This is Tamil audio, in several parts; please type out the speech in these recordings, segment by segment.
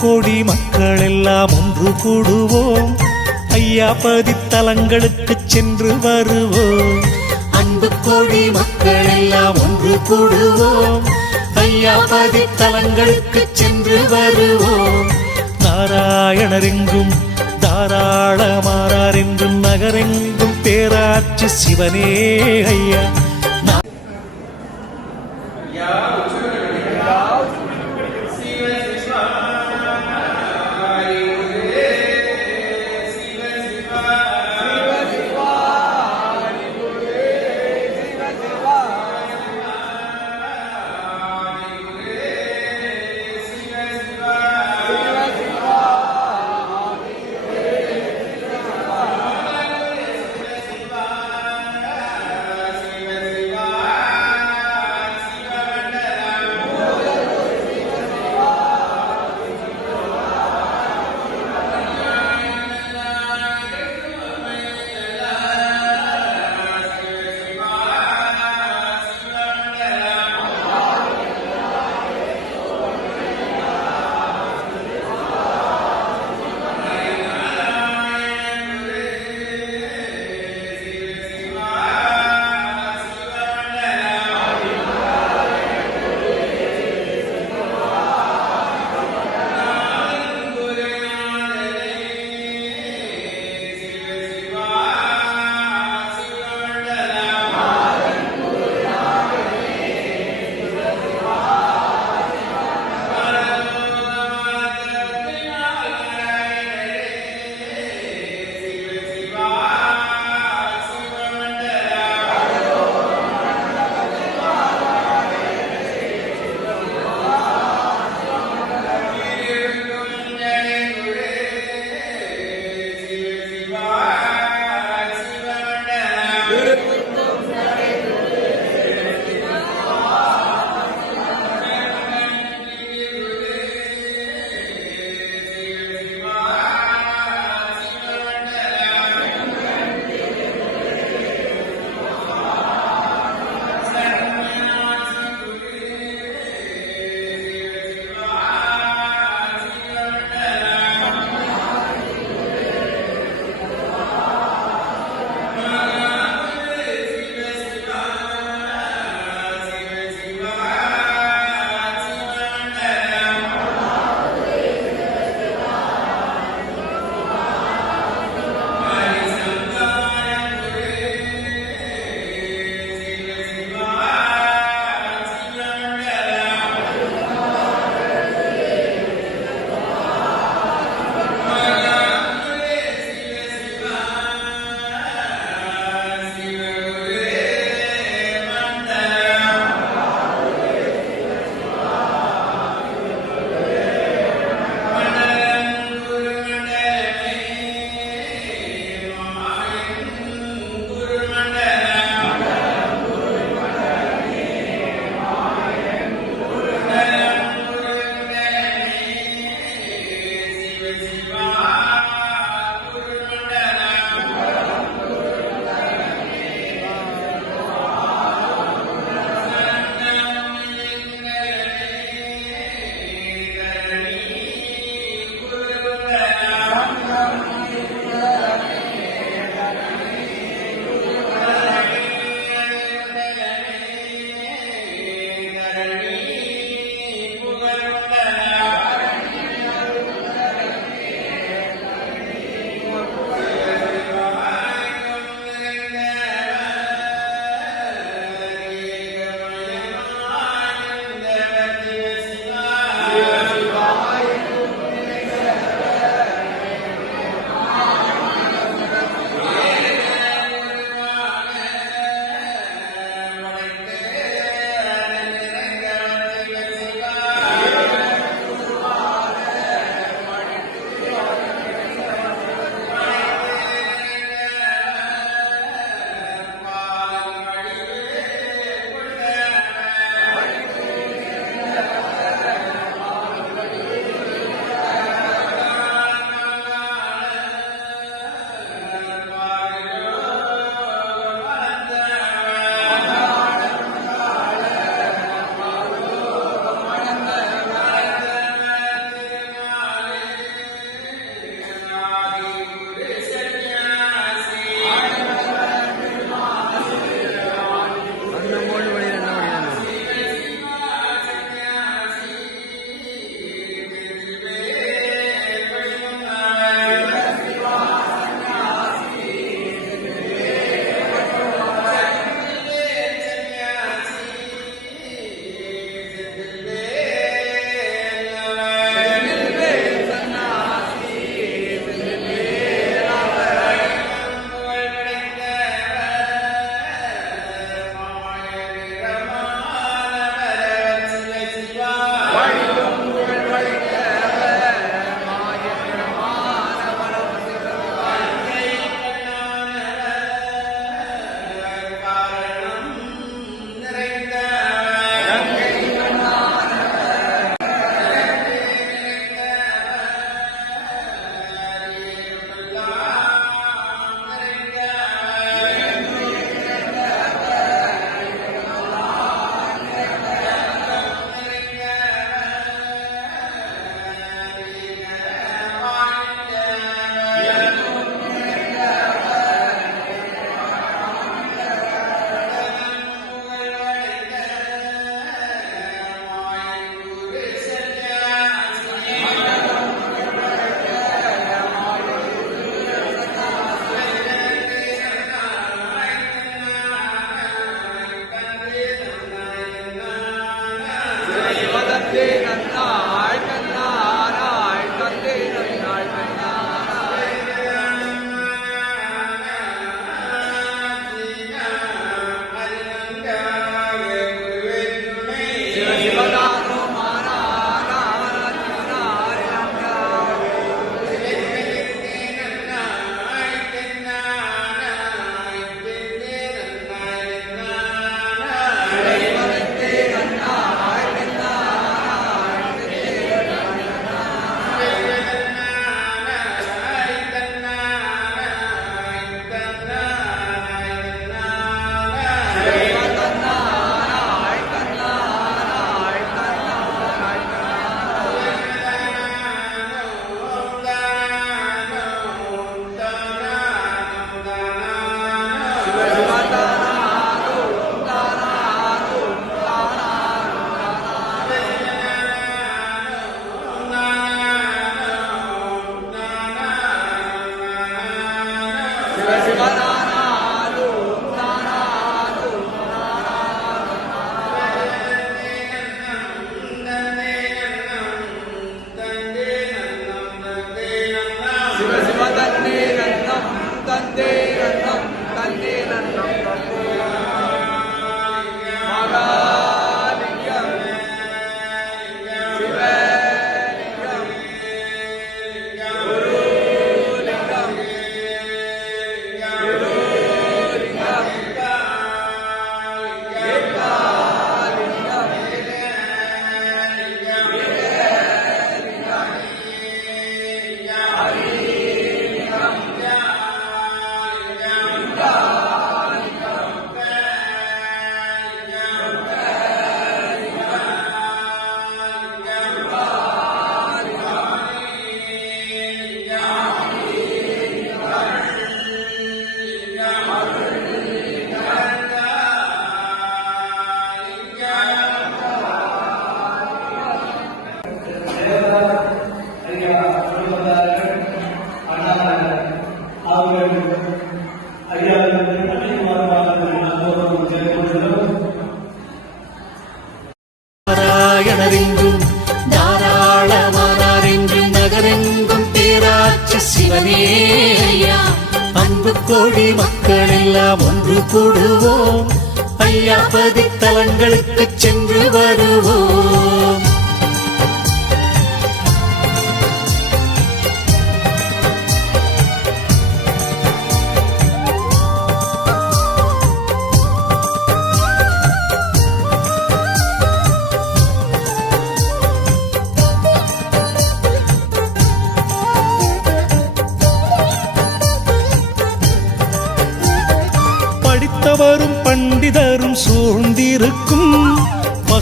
கோடி மக்கள் எல்லாம் ஒன்று கூடுவோம். ஐயா பதித்தலங்களுக்கு சென்று வருவோம். அன்பு கோடி மக்கள் எல்லாம் ஒன்று கூடுவோம். ஐயா பதித்தலங்களுக்கு சென்று வருவோம். நாராயணர் எங்கும் தாராளமாறார் என்றும் நகரெங்கும் பேராட்சி சிவனே ஐயா.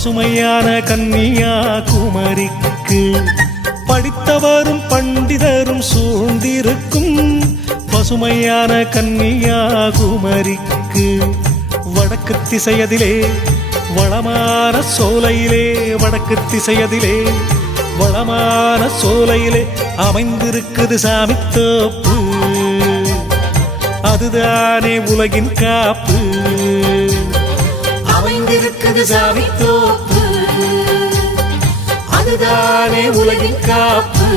பசுமையான கன்னியா குமரிக்கு படித்தவரும் பண்டிதரும் சூழ்ந்திருக்கும் பசுமையான கன்னியா குமரிக்கு வடக்கு திசையதிலே வளமான சோலையிலே வடக்கு திசையதிலே வளமான சோலையிலே அமைந்திருக்குது சாமித்தோப்பு. அதுதானே உலகின் காப்பு. அமைந்திருக்குது சாமி தோப்பு. அதுதானே உலகின் காப்பு.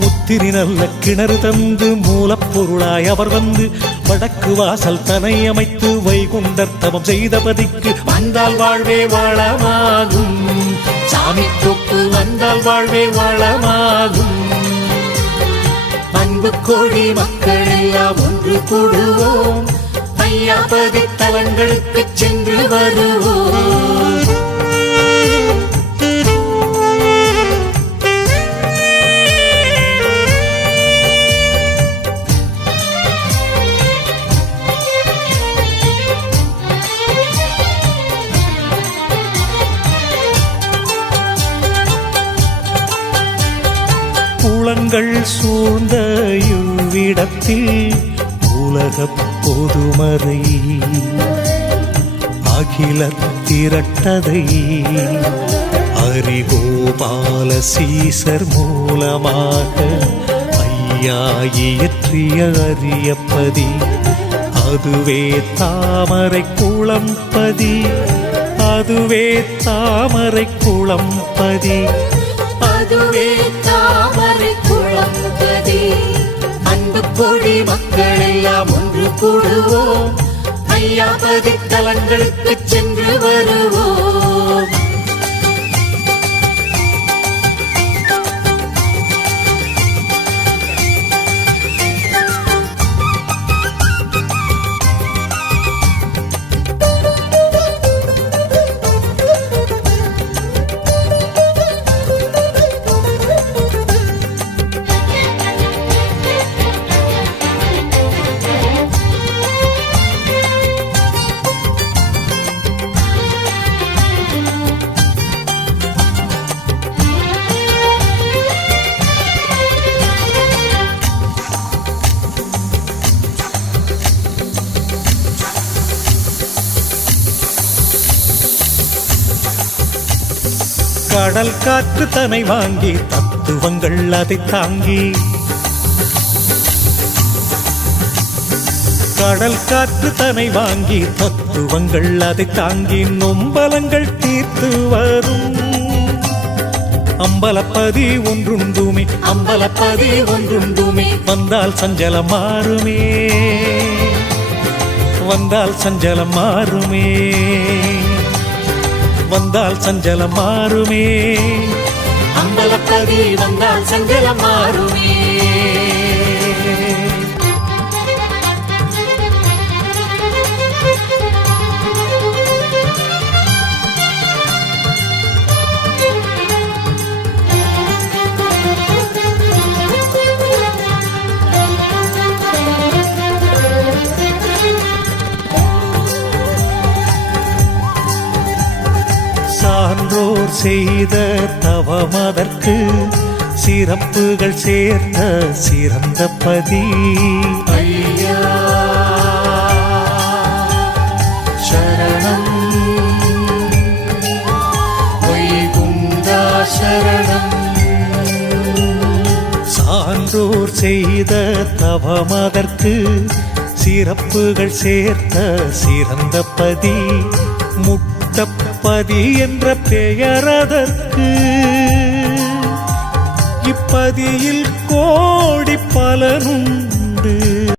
முத்திரி நல்ல கிணறு தந்து மூலப்பொருளாய் அவர் வந்து வடக்கு வாசல் தனை அமைத்து வைகுண்டர் தவம் செய்த பதிக்கு வந்தால் வாழ்வே வளமாகும். சாமி தொப்பு வந்தால் வாழ்வே வளமாகும். அன்பு கோடி மக்கள் எல்லாம் ஒன்று கூடுவோம். ஐயா தலங்களுக்கு சென்று வருவோம். குளங்கள் சூழ்ந்த இவ்விடத்தில் உலக பொதுமறை. அகில திரட்டதை அரிகோபால சீசர் மூலமாக ஐயா இயற்றிய அறியப்பதி அதுவே தாமரை குளம்பதி. அதுவே தாமரை குளம்பதி. அதுவே கோடி மக்கள் எல்லாம் ஒன்று கூடுவோம். ஐயா பதித்தலங்களுக்கு சென்று வருவோம். காற்று தனை வாங்கி தத்துவங்கள் அதை தாங்கி. கடல் காற்று தனை வாங்கி தத்துவங்கள் அதை தாங்கி நொம்பலங்கள் தீர்த்து வரும். அம்பலப்பதி ஒன்றுண்டுமே அம்பலப்பதி ஒன்றுண்டுமே வந்தால் சஞ்சலம் மாறுமே. வந்தால் சஞ்சலம் மாறுமே. வந்தால் சஞ்சலம் மாறுமே அம்பலப்பதி வந்தால் சஞ்சலம் செய்த தவமதற்கு சிறப்புகள் சேர்த்த சிறந்த பதி. ஐயா சரணம். வைகுந்தா சரணம். சான்றோர் செய்த தவமதற்கு சிறப்புகள் சேர்த்த சிறந்த பதி. பதி என்ற பெயர் அதற்கு இப்பதியில் கோடி பலனுண்டு.